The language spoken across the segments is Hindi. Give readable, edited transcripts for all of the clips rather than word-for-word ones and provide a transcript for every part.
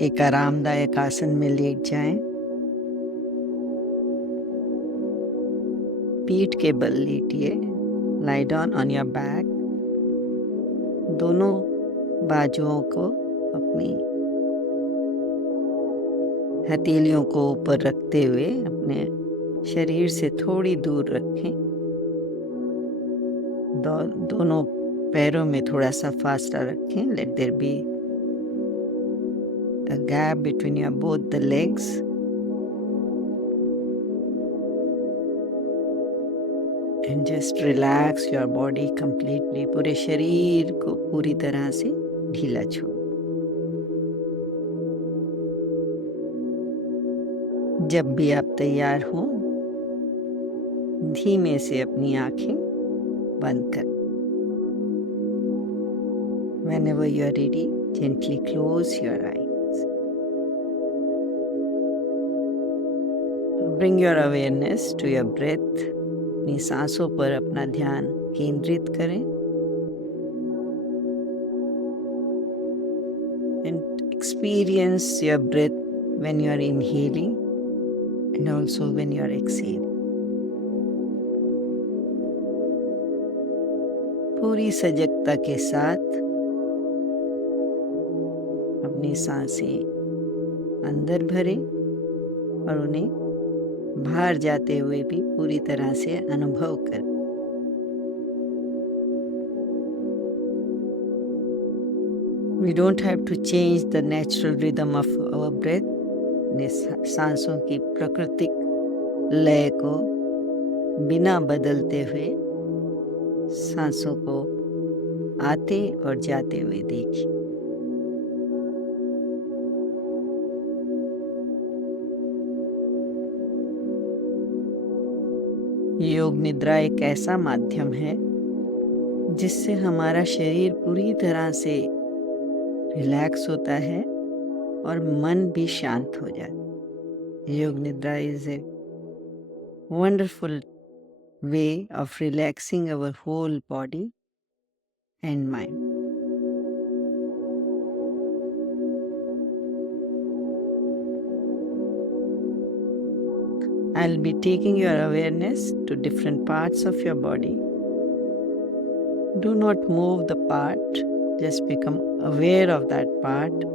एक आरामदायक आसन में लेट जाएं। पीठ के बल लेटिए। Lie down on your back. दोनों बाजुओं को अपनी हथेलियों को ऊपर रखते हुए अपने शरीर से थोड़ी दूर रखें। दोनों पैरों में थोड़ा सा फासला रखें। Let there be a gap between your both the legs. And just relax your body completely. पूरे शरीर को पूरी तरह से ढीला छोड़ो। जब भी आप तैयार हो, धीमे से अपनी आंखें बंद कर। Whenever you are ready, gently close your eyes. Bring your awareness to your breath. अपनी सांसों पर अपना ध्यान केंद्रित करें। And experience your breath when you are inhaling and also when you are exhaling. पूरी सजगता के साथ अपनी सांसें अंदर भरें और उन्हें बाहर जाते हुए भी पूरी तरह से अनुभव करें। We don't have to change the natural rhythm of our breath. सांसों की प्राकृतिक लय को बिना बदलते हुए सांसों को आते और जाते हुए देखिए। योग निद्रा एक ऐसा माध्यम है जिससे हमारा शरीर पूरी तरह से रिलैक्स होता है और मन भी शांत हो जाता है। Yoga nidra is a wonderful way of relaxing our whole body and mind. I'll be taking your awareness to different parts of your body. Do not move the part, just become aware of that part,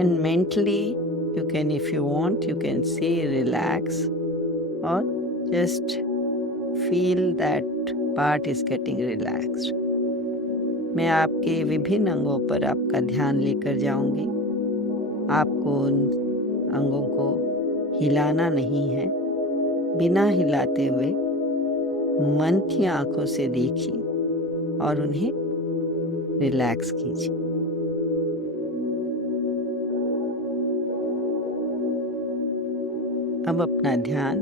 and mentally you can, if you want, you can say relax or just feel that part is getting relaxed. मैं आपके विभिन्न अंगों पर आपका ध्यान लेकर जाऊंगी। आपको उन अंगों को हिलाना नहीं है। बिना हिलाते हुए मन की आंखों से देखिए और उन्हें रिलैक्स कीजिए। अब अपना ध्यान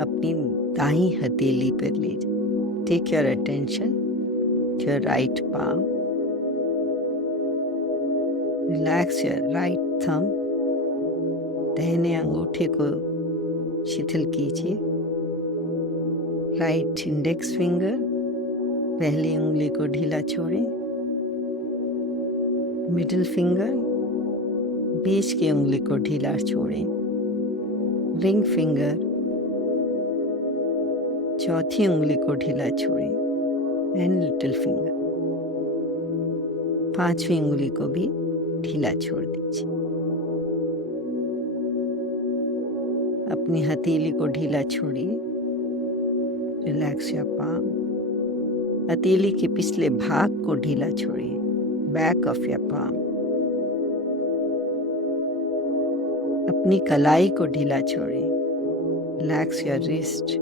अपनी दाहिनी हथेली पर ले जाइए। Take your attention to your right palm. Relax your right thumb. दाहिने अंगूठे को शिथिल कीजिए। राइट इंडेक्स फिंगर, पहली उंगली को ढीला छोड़ें। मिडिल फिंगर, बीच की उंगली को ढीला छोड़ें। रिंग फिंगर, चौथी उंगली को ढीला छोड़ें। एंड लिटिल फिंगर, पांचवी उंगली को भी ढीला छोड़ दीजिए। अपनी हथेली को ढीला छोड़िए। Relax your palm. हथेली के पिछले भाग को ढीला छोड़िए। Back of your palm. अपनी कलाई को ढीला छोड़िए। Relax your wrist.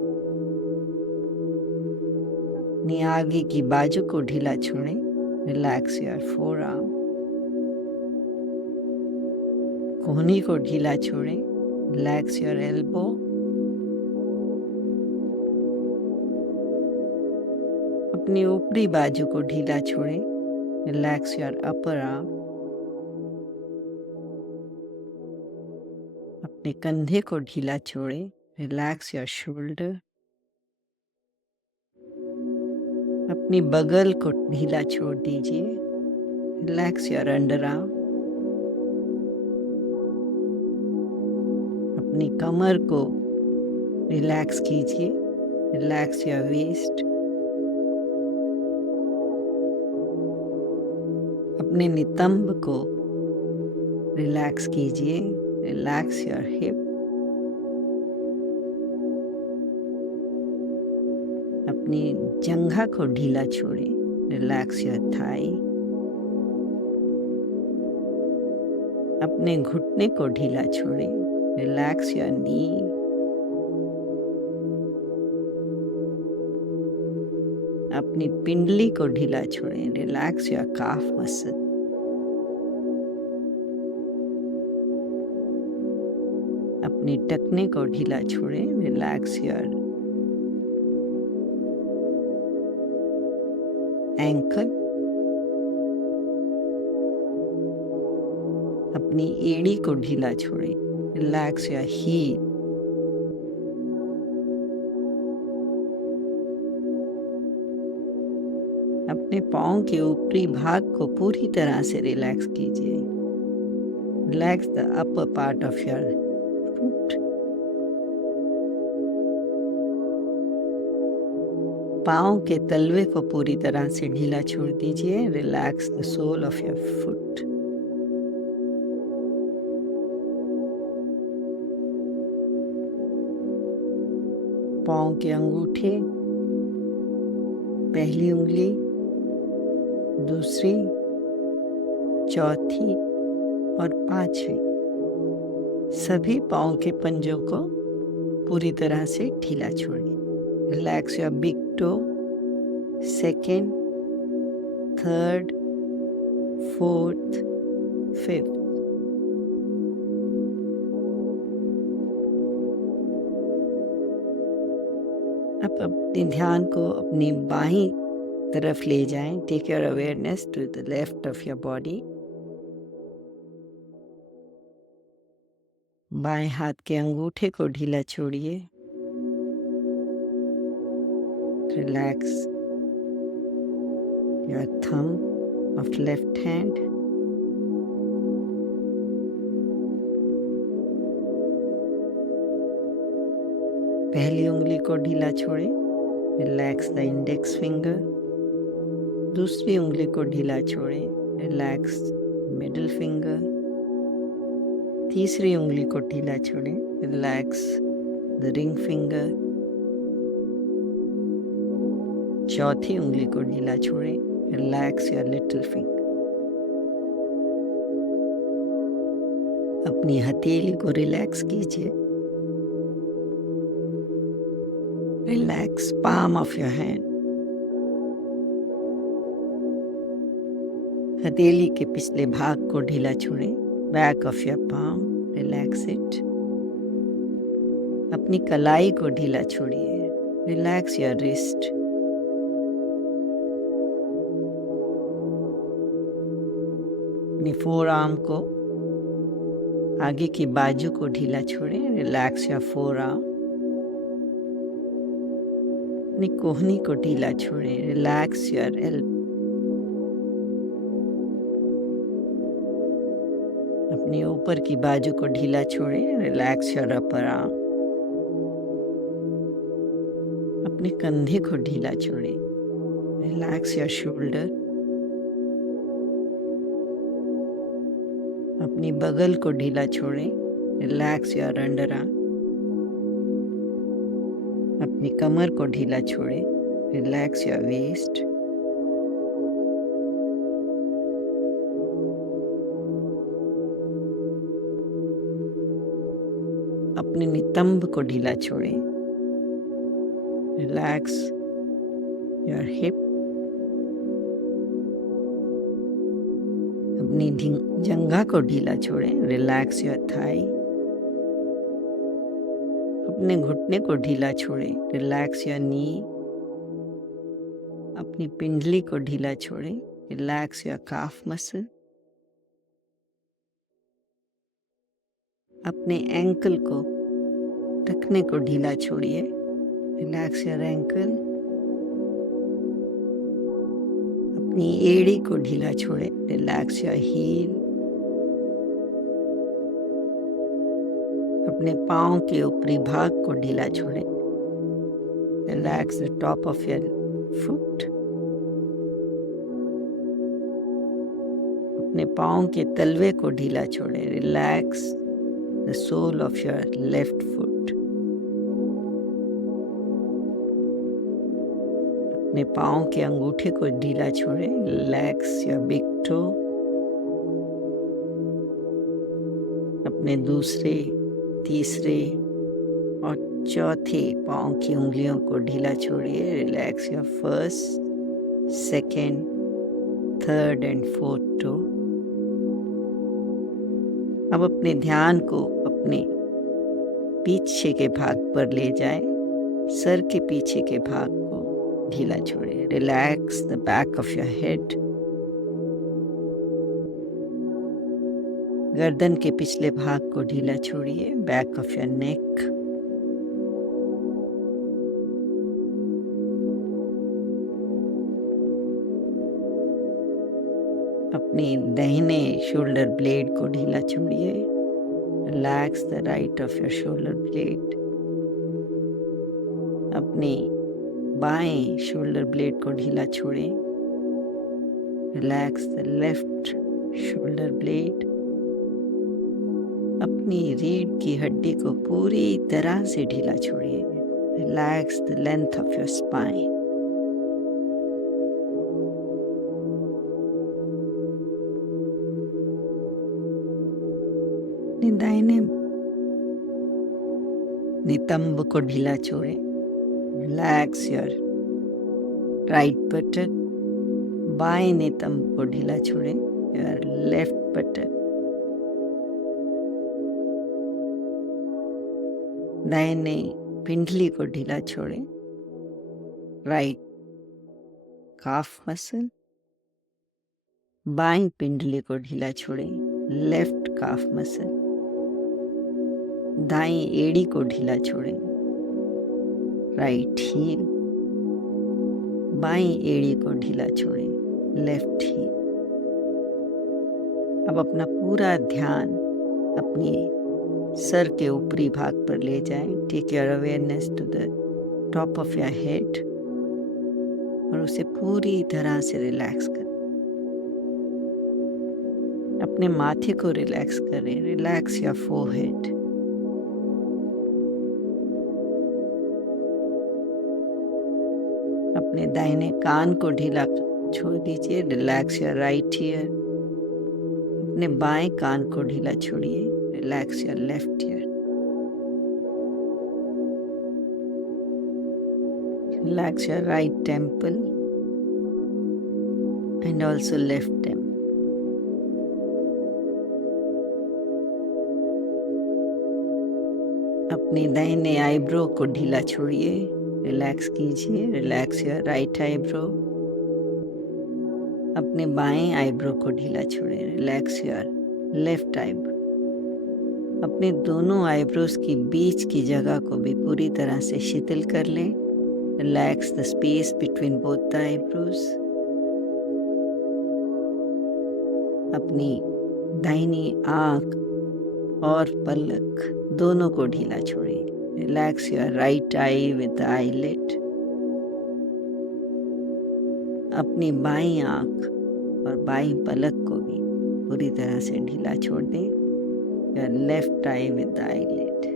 अपनी आगे की बाजू को ढीला छोड़ें। Relax your forearm. कोहनी को ढीला छोड़ें। Relax your elbow. अपनी ऊपरी बाजू को ढीला छोड़ें। Relax your upper arm. अपने कंधे को ढीला छोड़ें। Relax your shoulder. अपनी बगल को ढीला छोड़ दीजिए। Relax your underarm. अपनी कमर को रिलैक्स कीजिए, रिलैक्स योर वेस्ट। अपने नितंब को रिलैक्स कीजिए, रिलैक्स योर हिप। अपनी जंघा को ढीला छोड़िए, रिलैक्स योर थाई। अपने घुटने को ढीला छोड़िए, रिलैक्स योर नी। अपनी पिंडली को ढीला छोड़िए, रिलैक्स योर काफ मसल। अपनी टखने को ढीला छोड़िए, रिलैक्स योर एंकल। अपनी एड़ी को ढीला छोड़िए, रिलैक्स योर हील। अपने पाँव के ऊपरी भाग को पूरी तरह से रिलैक्स कीजिए। Relax the upper part of your foot. पाँव के तलवे को पूरी तरह से ढीला छोड़ दीजिए। Relax the sole of your foot. पाँव के अंगूठे, पहली उंगली, दूसरी, चौथी और पांचवी, सभी पाँव के पंजों को पूरी तरह से ढीला छोड़िए। Relax your big toe, second, third, fourth, fifth. अब अपने ध्यान को अपनी बाईं तरफ ले जाएं। Take your awareness to the left of your body. बाएं हाथ के अंगूठे को ढीला छोड़िए। Relax your thumb of left hand. पहली उंगली को ढीला छोड़ें। Relax the index finger. दूसरी उंगली को ढीला छोड़ें। Relax middle finger. तीसरी उंगली को ढीला छोड़ें। Relax the ring finger. चौथी उंगली को ढीला छोड़ें। Relax your little finger. अपनी हथेली को रिलैक्स कीजिए। Relax palm of your hand. हथेली के पिछले भाग को ढीला छोड़ें। Back of your palm, relax it. अपनी कलाई को ढीला छोड़िए। Relax your wrist. अपनी फोर आर्म को, आगे की बाजू को ढीला छोड़ें। Relax your four arm. अपनी कोहनी को ढीला छोड़ें। Relax your elbow. अपनी ऊपर की बाजू को ढीला छोड़ें। Relax your upper arm. अपने कंधे को ढीला छोड़ें। Relax your shoulder. अपनी बगल को ढीला छोड़ें। Relax your underarm. अपनी कमर को ढीला छोड़ें। Relax your waist. अपने नितंब को ढीला छोड़ें। Relax your hip. अपनी जंघा को ढीला छोड़ें। Relax your thigh. अपने घुटने को ढीला छोड़ें। Relax your knee. अपनी पिंडली को ढीला छोड़ें। Relax your calf muscle. अपने एंकल को, टखने को ढीला छोड़िए। Relax your ankle. अपनी एड़ी को ढीला छोड़े। Relax your heel. अपने पाँव के ऊपरी भाग को ढीला छोड़ें। Relax the top of your foot. अपने पाँव के तलवे को ढीला छोड़ें। Relax the sole of your left foot. अपने पाँव के अंगूठे को ढीला छोड़ें। Relax your big toe. अपने दूसरे, तीसरे और चौथे पाँव की उंगलियों को ढीला छोड़िए। Relax your first, second, third and fourth toe. अब अपने ध्यान को अपने पीछे के भाग पर ले जाएं। सर के पीछे के भाग को ढीला छोड़िए। Relax the back of your head. गर्दन के पिछले भाग को ढीला छोड़िए। Back of your neck. अपने दाहिने शोल्डर ब्लेड को ढीला छोड़िए। Relax the right of your shoulder blade. अपने बाएं शोल्डर ब्लेड को ढीला छोड़ें। Relax the left shoulder blade. अपनी रीढ़ की हड्डी को पूरी तरह से ढीला छोड़िए। Relax the length of your spine. दाहिने नितंब को ढीला छोड़ें। Relax your right button. बाएं नितंब को ढीला छोड़ें। Your left button. दाहिने पिंडली को ढीला छोड़ें। Right calf muscle. बाएं पिंडली को ढीला छोड़ें। Left calf muscle. दाएं एड़ी को ढीला छोड़ें। Right heel. बाएं एड़ी को ढीला छोड़ें। Left heel. अब अपना पूरा ध्यान अपने सर के ऊपरी भाग पर ले जाएं। Take your awareness to the top of your head और उसे पूरी तरह से रिलैक्स करें। अपने माथे को रिलैक्स करें। Relax your forehead. अपने दाहिने कान को ढीला छोड़ दीजिए। Relax your right year. अपने बाएं कान को ढीला छोड़िए। Relax your left ear. Relax your right temple and also left temple. अपने दाहिने आईब्रो को ढीला छोड़िए। रिलैक्स कीजिए। Relax your right eyebrow. अपने बाएं आईब्रो को ढीला छोड़िए। Relax your left eyebrow. अपने दोनों आईब्रोज की बीच की जगह को भी पूरी तरह से शिथिल कर लें। Relax the space between both the eyebrows. अपनी दाहिनी आंख और पलक दोनों को ढीला छोड़िए। Relax your right I with the eyelid. अपनी बाईं आंख और बाईं पलक को भी पूरी तरह से ढीला छोड़ दें। Your left I with the eyelid.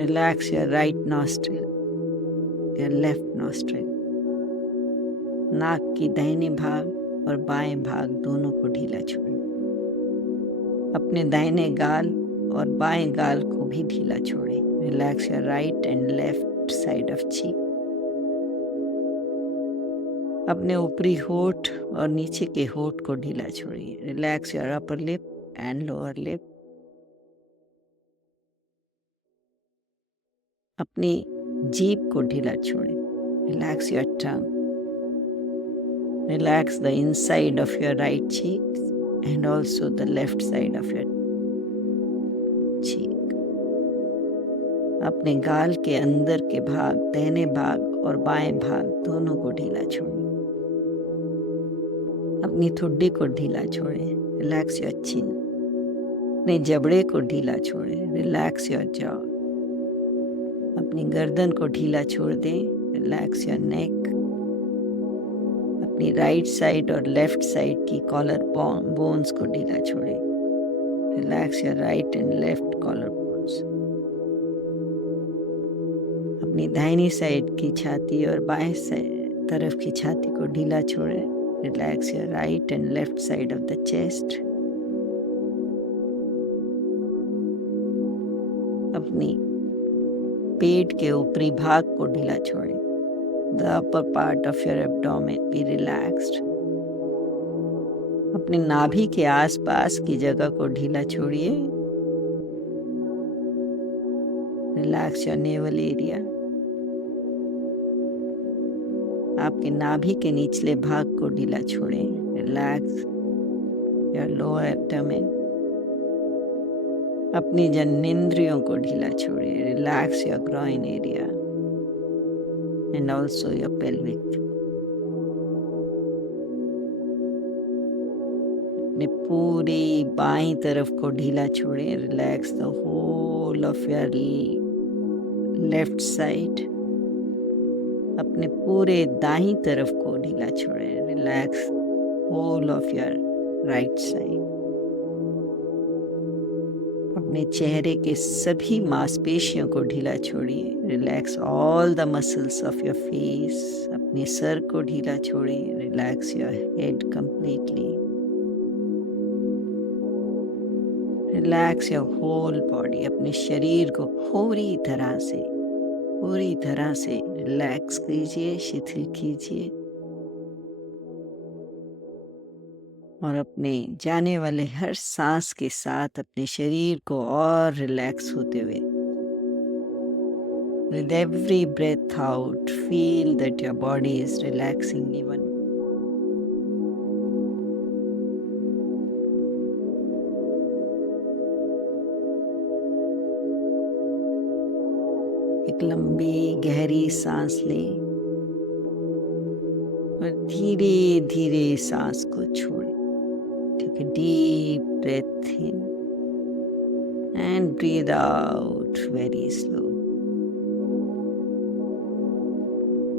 Relax your right nostril, your left nostril. नाक की दाहिने भाग और बाएं भाग दोनों को ढीला छोड़ें। अपने दाहिने गाल और बाएं गाल को भी ढीला छोड़ें। Relax your right and left side of cheek. अपने ऊपरी होठ और नीचे के होठ को ढीला छोड़िए। Relax your upper lip and lower lip. अपनी जीभ को ढीला छोड़ें। Relax your tongue. Relax the inside of your right cheek and also the left side of your cheek. अपने गाल के अंदर के भाग, दाहिने भाग और बाएं भाग दोनों को ढीला छोड़िए। अपनी ठुड्डी को ढीला छोड़ें, रिलैक्स योर चिन। अपने जबड़े को ढीला छोड़ें, रिलैक्स योर जॉ। अपनी गर्दन को ढीला छोड़ दें, रिलैक्स योर नेक। अपनी राइट साइड और लेफ्ट साइड की कॉलर बोन्स को ढीला छोड़ें, relax your right and left collar bones. अपनी दाहिनी साइड की छाती और बाएं तरफ की छाती को ढीला छोड़ें, relax your right and left side of the chest. अपनी पेट के ऊपरी भाग को ढीला छोड़ें, the upper part of your abdomen B relaxed. अपने नाभि के आसपास की जगह को ढीला छोड़िए, रिलैक्स योर नेवल एरिया। आपके नाभि के निचले भाग को ढीला छोड़ें, रिलैक्स योर लोअर एब्डोमेन। अपनी जननेंद्रियों को ढीला छोड़िए, relax your groin area and also your pelvic. अपने पूरी बाईं तरफ को ढीला छोड़िए, relax the whole of your left side. अपने पूरे दाईं तरफ को ढीला छोड़िए, relax whole of your right side. अपने चेहरे के सभी मांसपेशियों को ढीला छोड़िए, relax all the muscles of your face. अपने सर को ढीला छोड़िए, relax your head completely. Relax your whole body. अपने शरीर को पूरी तरह से रिलैक्स कीजिए, शिथिल कीजिए और अपने जाने वाले हर सांस के साथ अपने शरीर को और रिलैक्स होते हुए, with every breath out, feel that your body is relaxing even. एक लंबी गहरी सांस लें और धीरे धीरे सांस को छोड़ें। Take a deep breath in and breathe out very slow.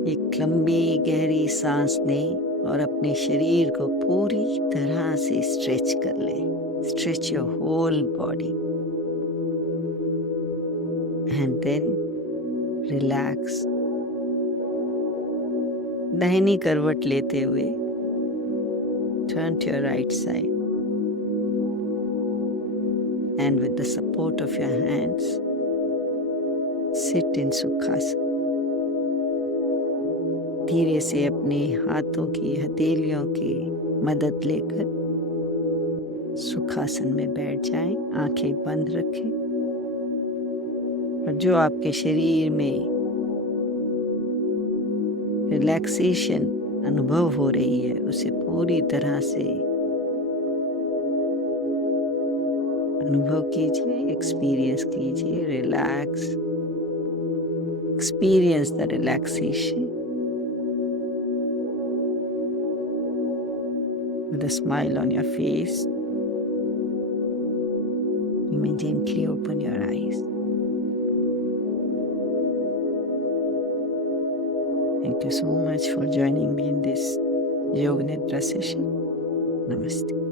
एक लंबी गहरी सांस लें और अपने शरीर को पूरी तरह से स्ट्रेच कर लें। Stretch your whole body and then relax. दाहिनी करवट लेते हुए turn to your right side and with the support of your hands sit in Sukhasana. धीरे से अपने हाथों की हथेलियों की मदद लेकर सुखासन में बैठ जाएं, आंखें बंद रखें और जो आपके शरीर में रिलैक्सेशन अनुभव हो रही है उसे पूरी तरह से अनुभव कीजिए, एक्सपीरियंस कीजिए। Relax, experience the relaxation with a smile on your face. You may gently open your eyes. Thank you so much for joining me in this Yoga Nidra session. Namaste.